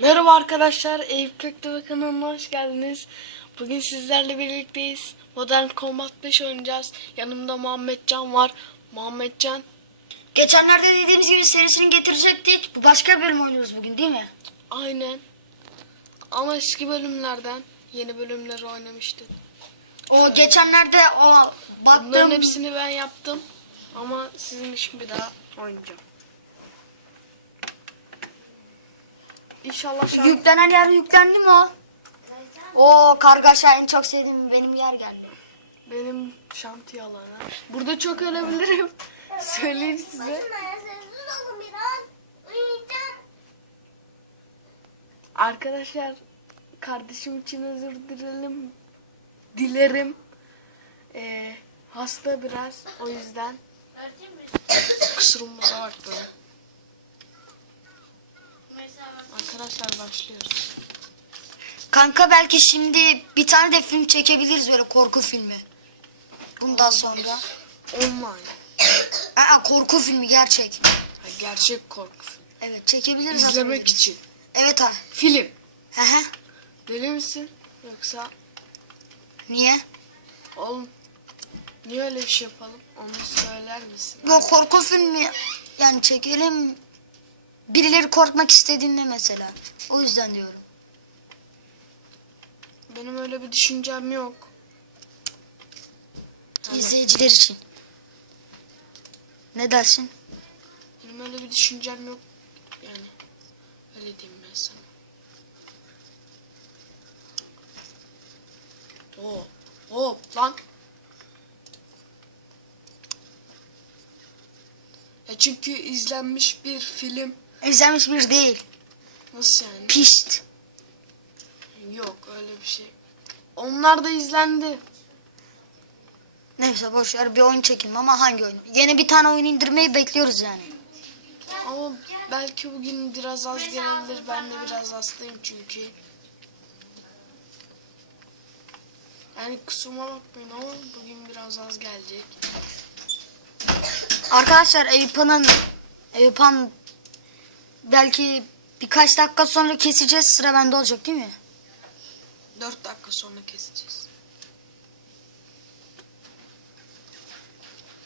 Merhaba arkadaşlar, Eyüp Köktürk kanalına hoş geldiniz. Bugün sizlerle birlikteyiz. Modern Combat 5 oynayacağız. Yanımda Muhammed Can var. Muhammed Can, Geçenlerde dediğimiz gibi serisini getirecektik. Bu başka bir bölüm oynuyoruz bugün değil mi? aynen. Ama eski bölümlerden yeni bölümleri oynamıştık. O geçenlerde o Bunların baktım. hepsini ben yaptım. Ama sizin için bir daha oynayacağım. İnşallah şan- Yüklenen yer yüklendi mi o? O karga Şahin çok sevdiğim benim yer geldi. benim şantiye alanı. Burada çok ölebilirim. Söyleyeyim size. Arkadaşlar kardeşim için özür dilerim. Dilerim. Ee, hasta biraz o yüzden kusurumuza bakmayın. Arkadaşlar başlıyoruz. Kanka belki şimdi bir tane de film çekebiliriz böyle korku filmi. Bundan sonra. Online. Aa, korku filmi gerçek. Ha, gerçek korku. filmi. Evet çekebiliriz. İzlemek aslında. için. Evet ha. Film. Hı hı. Deli misin? Yoksa Niye? oğlum niye öyle bir şey yapalım? Onu söyler misin? Bu korku filmi yani çekelim. Birileri korkmak istediğinde mesela. O yüzden diyorum. Benim öyle bir düşüncem yok. İzleyiciler için. Ne dersin? Benim öyle bir düşüncem yok. Yani öyle diyeyim ben sana. Oo, oo lan. Ya çünkü izlenmiş bir film. İzlenmiş bir değil. Nasıl yani? Pişt. Yok öyle bir şey. Onlar da izlendi. Neyse boş ver bir oyun çekelim ama hangi oyun? Yeni bir tane oyun indirmeyi bekliyoruz yani. Ama belki bugün biraz az gelebilir. Ben de biraz hastayım çünkü. Yani kusuruma bakmayın ama bugün biraz az gelecek. Arkadaşlar Eyüphan'ın Eyüphan belki birkaç dakika sonra keseceğiz sıra bende olacak değil mi? 4 dakika sonra keseceğiz.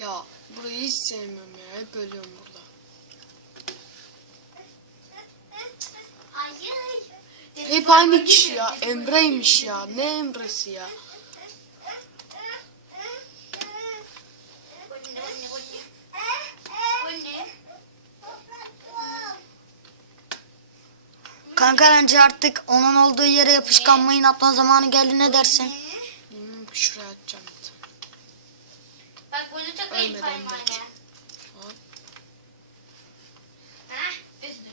Ya burayı hiç sevmiyorum ya. Hep ölüyorum burada. Hep aynı kişi ya. Emre'ymiş ya. Ne Emre'si ya? Kanka bence artık onun olduğu yere yapışkan mayın atma zamanı geldi ne dersin? Hmm, şuraya atacağım. Bak bunu takayım Ölmeden parmağına. belki. Hop. Ha? Üzdüm.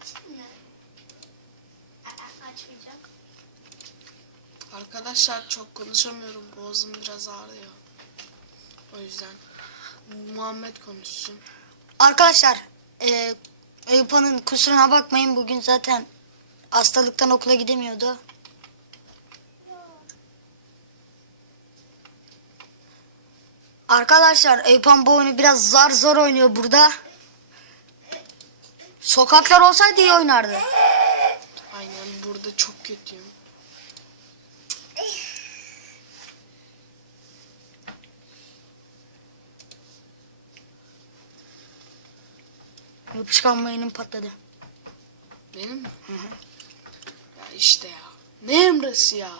Açayım mı? Aa, açmayacağım. Arkadaşlar çok konuşamıyorum. Boğazım biraz ağrıyor. O yüzden Muhammed konuşsun. Arkadaşlar e, Eyüphan'ın kusuruna bakmayın bugün zaten hastalıktan okula gidemiyordu. Arkadaşlar Eyüphan bu oyunu biraz zar zor oynuyor burada. Sokaklar olsaydı iyi oynardı. Aynen burada çok kötüyüm. Yapışkan mayının patladı. Benim mi? Ya işte ya. Ne Emre'si ya?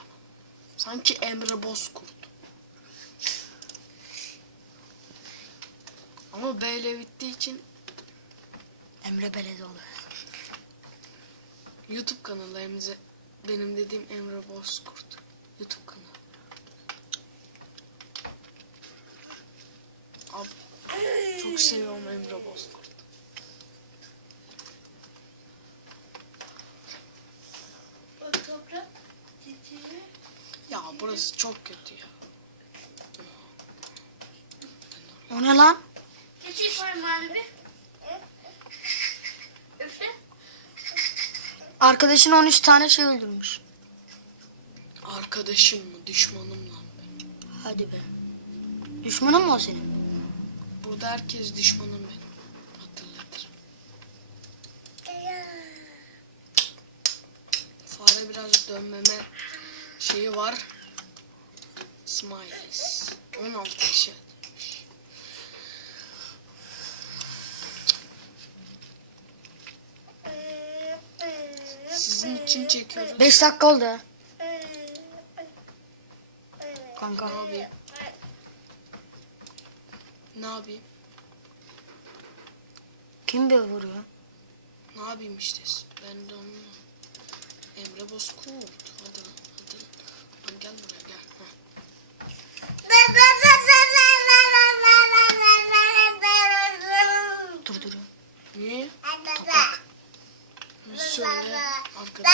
Sanki Emre Bozkurt. Ama B ile bittiği için Emre Belezoğlu. YouTube Emre, benim dediğim Emre Bozkurt. YouTube kanalı. Abi, çok seviyorum Emre Bozkurt. burası çok kötü ya. O ne lan? Geçir parmağını bir. Ee? Üfle. Arkadaşın 13 tane şey öldürmüş. Arkadaşım mı? Düşmanım lan benim. Hadi be. Düşmanın mı o senin? Burada herkes düşmanım benim. Hatırlatırım. Fare biraz dönmeme şeyi var. Smiles. 16 kişi. Sizin için çekiyoruz. 5 dakika oldu. Kanka. Ne yapayım? Ne yapayım? Kim bir vuruyor? Ne yapayım işte? Ben de onu... Emre Bozkurt. Hadi hadi. Lan gel buraya. Durduruyor. Niye? Söyle arkadaş.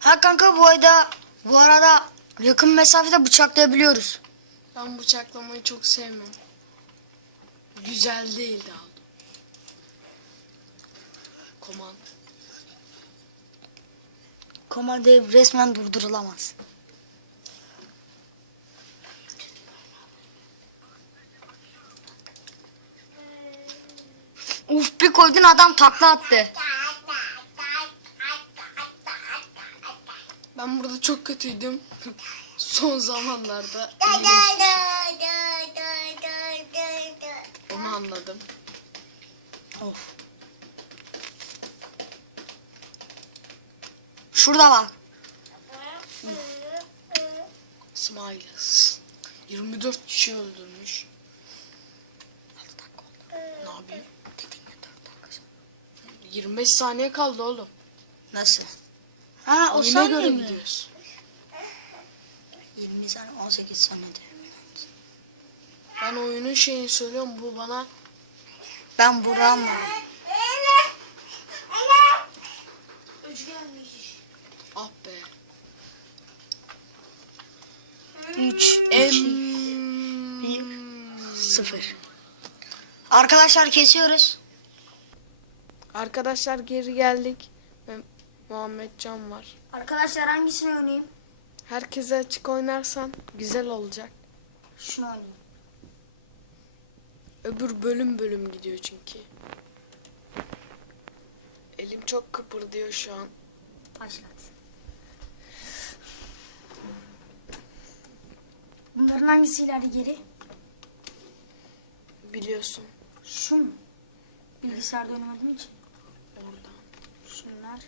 Ha kanka bu arada bu arada yakın mesafede bıçaklayabiliyoruz. Ben bıçaklamayı çok sevmem. Güzel değildi aldım. Koman. Komando resmen durdurulamaz. Uf bir koydun adam takla attı. Ben burada çok kötüydüm. Son zamanlarda anladım. Of. Şurada bak. Smiles. 24 kişi öldürmüş. Ne yapayım? 25 saniye kaldı oğlum. Nasıl? Ha o Oyuna saniye göre mi? gidiyoruz. 20 saniye 18 saniye diyor. Ben oyunun şeyini söylüyorum bu bana Ben gelmiş. ah be. 3, Em 0. Arkadaşlar kesiyoruz. Arkadaşlar geri geldik. Ve Muhammed Can var. Arkadaşlar hangisini oynayayım? Herkese açık oynarsan güzel olacak. Şunu oynayayım. Öbür bölüm bölüm gidiyor çünkü. Elim çok kıpırdıyor şu an. Başlat. Bunların hangisi ileride geri? Biliyorsun Şu mu? Bilgisayarda oynamadığım için. orada. Şunlar.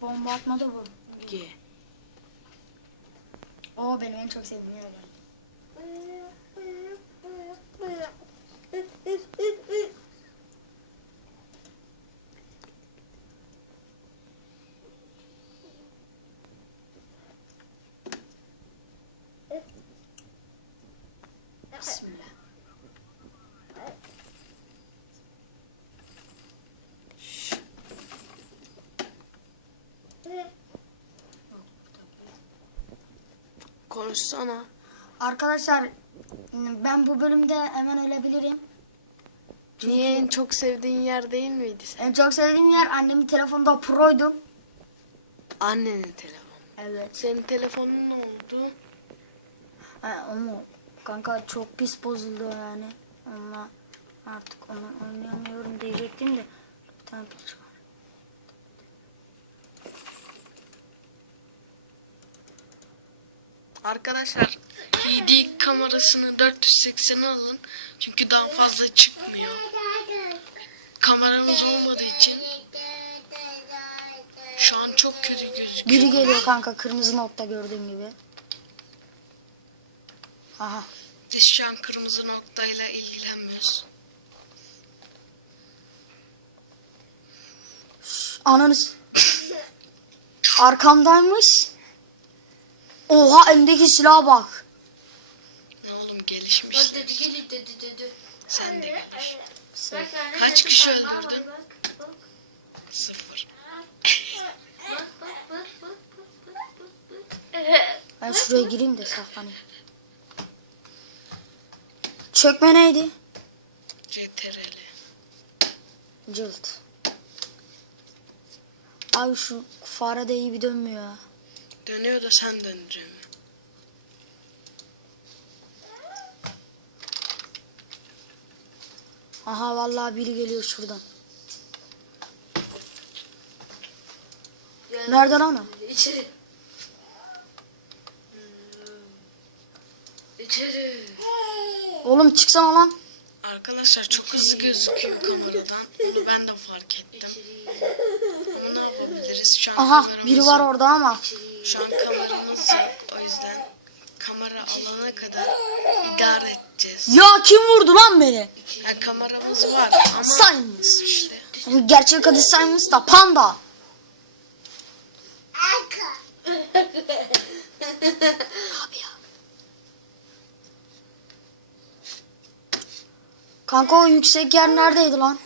Bomba atma da bu. G. O benim en çok sevdiğim yer. Konuşsana. Arkadaşlar ben bu bölümde hemen ölebilirim. Niye en çok sevdiğin yer değil miydi sen? En çok sevdiğim yer annemin telefonda proydum. Annenin telefonu. Evet. Senin telefonun ne oldu? Ha, ama kanka çok pis bozuldu yani. Onunla artık onu oynayamıyorum diyecektim de bir tane piç var. Arkadaşlar PD kamerasını 480'e alın. Çünkü daha fazla çıkmıyor. Kameramız olmadığı için şu an çok kötü gözüküyor. Biri geliyor kanka kırmızı nokta gördüğün gibi. Aha. Biz şu an kırmızı noktayla ilgilenmiyoruz. Ananız. Arkamdaymış. Oha elimdeki silaha bak. Ne oğlum Bak gelişmiş. dedi gelin dedi dedi. Sen de geliş. Kaç kişi öldürdün? Sıfır. Ben şuraya gireyim de saklanayım. Çökme neydi? CTRL. Cılt. Abi şu fare de iyi bir dönmüyor. Dönüyor da sen döndürüyor mu? Aha vallahi biri geliyor şuradan. Yani Nereden ana? İçeri. İçeri. Oğlum çıksana lan. Arkadaşlar çok hızlı gözüküyor kameradan. Onu ben de fark ettim. Ama ne yapabiliriz? Şu an Aha kameramız biri var yok. orada ama. Şu an kameramız yok. O yüzden kamera alana kadar idare edeceğiz. Ya kim vurdu lan beni? Yani kameramız var ama Simons. işte Yani gerçek adı Simons da panda. Abi ya. Kanka o yüksek yer neredeydi lan?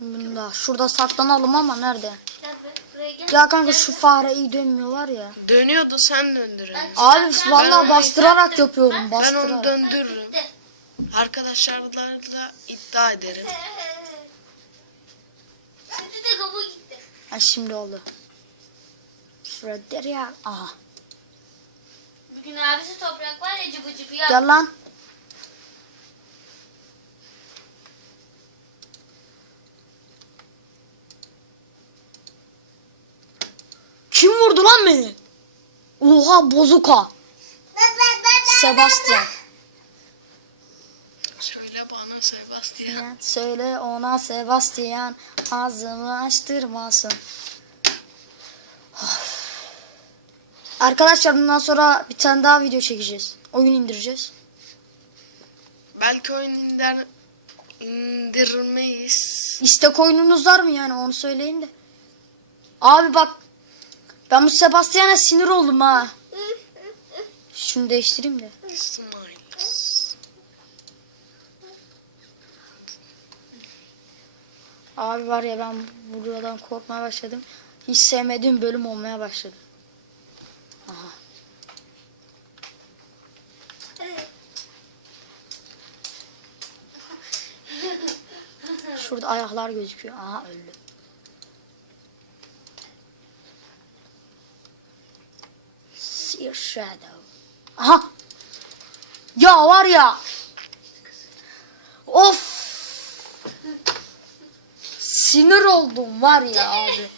Bunda. Şurada saklanalım ama nerede? Gel be, buraya gel. Ya kanka şu fare iyi dönmüyor var ya. dönüyordu sen döndüremiyorsun. Abi vallahi bastırarak yapıyorum Ben onu bastırarak. döndürürüm. Arkadaşlarla da iddia ederim. Kötü de kabuğu gitti. Ha şimdi oldu. Frederick. Aha. Bugün abisi toprak var ya cıbı cıbı ya. Gel lan. Kim vurdu lan beni? Oha bozuka. Sebastian. Söyle bana Sebastian. Söyle ona Sebastian ağzımı açtırmasın. Of. Arkadaşlar bundan sonra bir tane daha video çekeceğiz. Oyun indireceğiz. Belki oyun indir indirmeyiz. İstek oyununuz var mı yani onu söyleyin de. Abi bak ben bu Sebastian'a sinir oldum ha. Şunu değiştireyim de. Abi var ya ben buradan korkmaya başladım. Hiç sevmediğim bölüm olmaya başladı. Aha. Şurada ayaklar gözüküyor. Aha öldü. Sear Shadow. Aha. Ya var ya. Of. Sinir oldum var ya abi.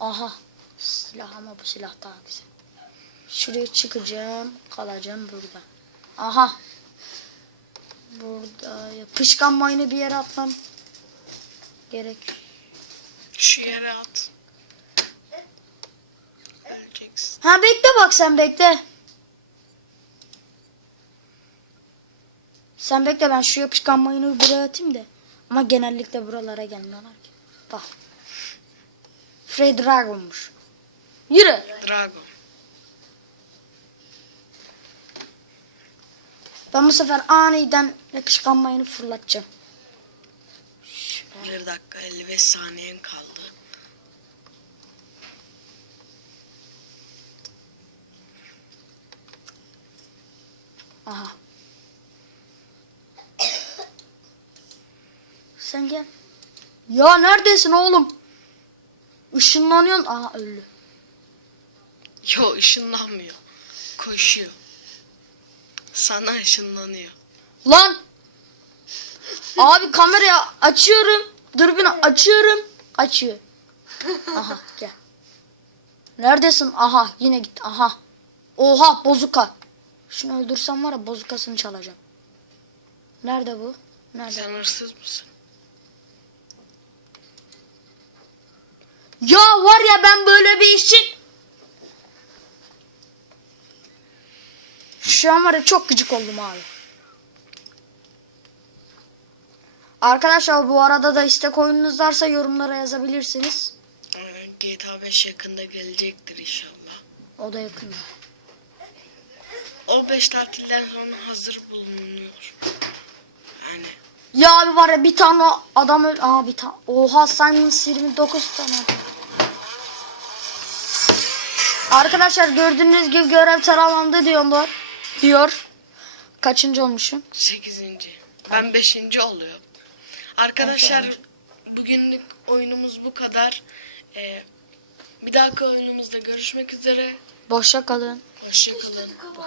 Aha. Silah ama bu silah daha güzel. Şuraya çıkacağım. Kalacağım burada. Aha. Burada yapışkan mayını bir yere atmam. Gerek. Şu yere at. Ha bekle bak sen bekle. Sen bekle ben şu yapışkan mayını buraya atayım da. Ama genellikle buralara gelmiyorlar ki. Bak. Frey Dragon'muş. Yürü. Dragon. Ben bu sefer aniden yapışkan mayını fırlatacağım. Şöyle. 1 dakika 55 saniyen kaldı. Aha. Sen gel. Ya neredesin oğlum? Işınlanıyorsun. Aha öldü. Yo ışınlanmıyor. Koşuyor. Sana ışınlanıyor. Lan. Abi kamerayı açıyorum. Dürbünü açıyorum. Açıyor. Aha gel. Neredesin? Aha yine git. Aha. Oha bozuka. Şunu öldürsem var ya bozukasını çalacağım. Nerede bu? Nerede? Sen hırsız mısın? Ya var ya ben böyle bir işin... Şu an var ya çok gıcık oldum abi. Arkadaşlar bu arada da istek oyununuz varsa yorumlara yazabilirsiniz. Aynen GTA 5 yakında gelecektir inşallah. O da yakında. O 5 tatilden sonra hazır bulunuyor. Yani Ya abi var ya bir tane adam öl... Aa bir tane... Oha Simons 29 tane. Arkadaşlar gördüğünüz gibi görev tamamlandı diyorlar. Diyor. Kaçıncı olmuşum? 8. Ben 5. oluyor. Arkadaşlar bugünlük oyunumuz bu kadar. Ee, bir dahaki oyunumuzda görüşmek üzere. Boşça kalın. Hoşçakalın. Kabuğu.